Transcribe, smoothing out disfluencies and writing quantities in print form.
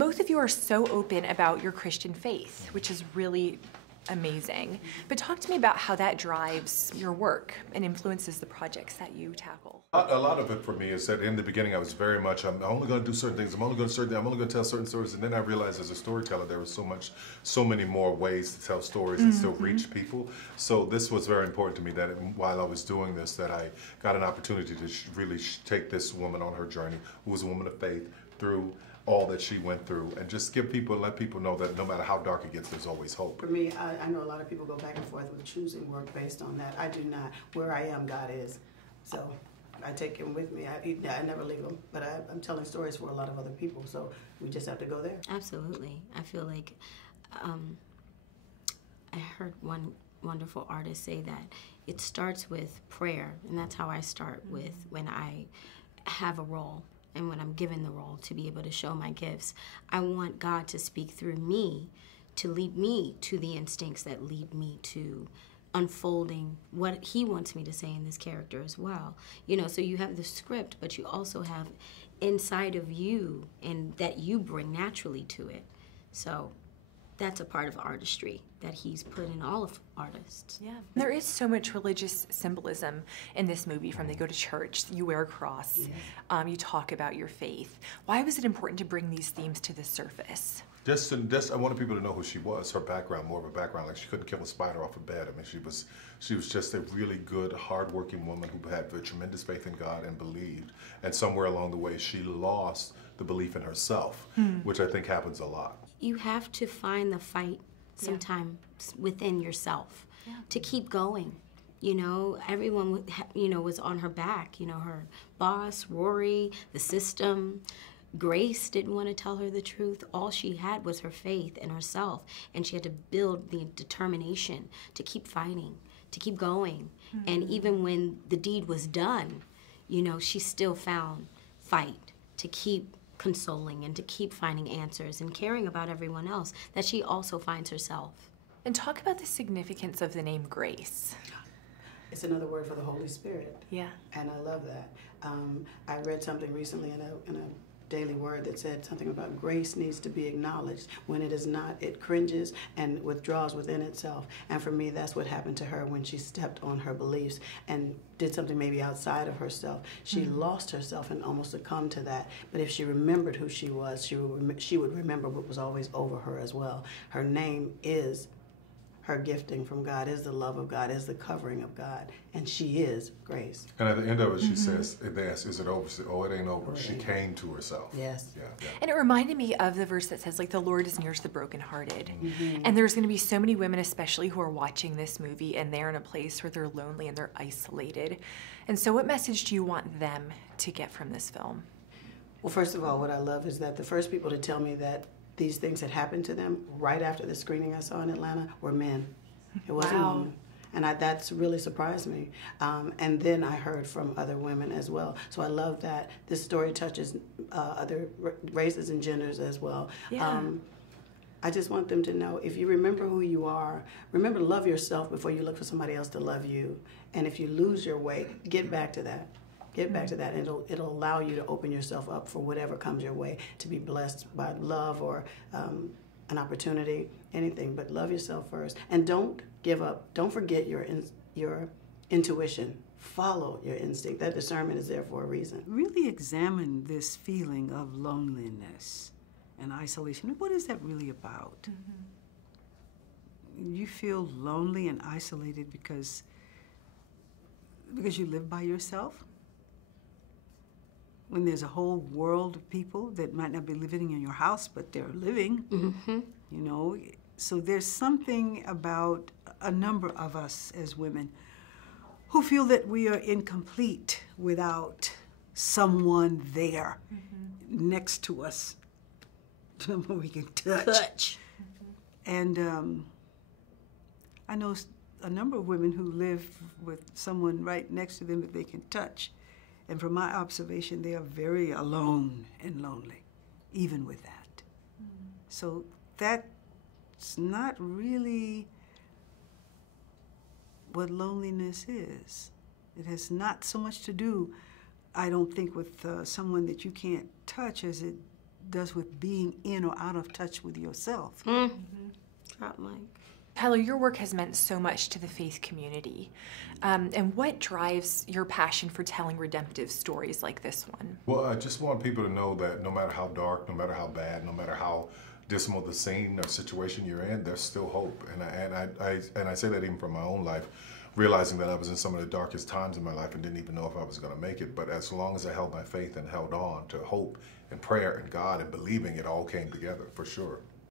Both of you are so open about your Christian faith, which is really amazing. But talk to me about how that drives your work and influences the projects that you tackle. A lot of it for me is that in the beginning I was very much, I'm only going to do certain things, I'm only going to tell certain stories, and then I realized as a storyteller there was so many more ways to tell stories and still reach people. So this was very important to me that while I was doing this, that I got an opportunity to really take this woman on her journey, who was a woman of faith, through all that she went through, and just let people know that no matter how dark it gets, there's always hope. For me, I know a lot of people go back and forth with choosing work based on that. I do not. Where I am, God is. So I take him with me. I never leave him, but I'm telling stories for a lot of other people, so we just have to go there. Absolutely. I feel like I heard one wonderful artist say that it starts with prayer, and that's how I start with when I have a role. And when I'm given the role to be able to show my gifts, I want God to speak through me, to lead me to the instincts that lead me to unfolding what he wants me to say in this character as well. You know, so you have the script, but you also have inside of you and that you bring naturally to it. So that's a part of artistry that he's put in all of artists. Yeah. There is so much religious symbolism in this movie, from they go to church, you wear a cross, you talk about your faith. Why was it important to bring these themes to the surface? Just I wanted people to know who she was, her background, more of a background. Like, she couldn't kill a spider off a bed. I mean, she was just a really good, hardworking woman who had a tremendous faith in God and believed. And somewhere along the way, she lost the belief in herself, which I think happens a lot. You have to find the fight sometimes within yourself to keep going. You know, everyone, was on her back. You know, her boss, Rory, the system. Grace didn't want to tell her the truth. All she had was her faith in herself, and she had to build the determination to keep fighting, to keep going. And even when the deed was done, she still found fight to keep consoling and to keep finding answers and caring about everyone else, that she also finds herself. And talk about the significance of the name Grace. It's another word for the Holy Spirit. Yeah. And I love that. I read something recently in a Daily Word that said something about grace needs to be acknowledged. When it is not, it cringes and withdraws within itself. And for me, that's what happened to her when she stepped on her beliefs and did something maybe outside of herself. She lost herself and almost succumbed to that. But if she remembered who she was, she would remember what was always over her as well. Her name is her gifting from God, is the love of God, is the covering of God, and she is Grace. And at the end of it, she says, is it over? She said, oh, it ain't over. She came to herself. Yes. Yeah. And it reminded me of the verse that says, like, the Lord is near to the brokenhearted. And there's going to be so many women, especially, who are watching this movie, and they're in a place where they're lonely and they're isolated. And so what message do you want them to get from this film? Well, first of all, what I love is that the first people to tell me that these things had happened to them right after the screening I saw in Atlanta were men. It wasn't women. And that's really surprised me. And then I heard from other women as well. So I love that this story touches other races and genders as well. Yeah. I just want them to know, if you remember who you are, remember to love yourself before you look for somebody else to love you. And if you lose your way, get back to that. Get back to that. It'll allow you to open yourself up for whatever comes your way, to be blessed by love or an opportunity, anything. But love yourself first, and don't give up. Don't forget your intuition. Follow your instinct. That discernment is there for a reason. Really examine this feeling of loneliness and isolation. What is that really about? You feel lonely and isolated because you live by yourself? When there's a whole world of people that might not be living in your house, but they're living, So there's something about a number of us as women who feel that we are incomplete without someone there next to us, someone we can touch. And I know a number of women who live with someone right next to them that they can touch. And from my observation, they are very alone and lonely, even with that. So that's not really what loneliness is. It has not so much to do, I don't think, with someone that you can't touch as it does with being in or out of touch with yourself. Drop mic. Tyler, your work has meant so much to the faith community. And what drives your passion for telling redemptive stories like this one? Well, I just want people to know that no matter how dark, no matter how bad, no matter how dismal the scene or situation you're in, there's still hope. And I say that even from my own life, realizing that I was in some of the darkest times in my life and didn't even know if I was going to make it. But as long as I held my faith and held on to hope and prayer and God and believing, it all came together for sure.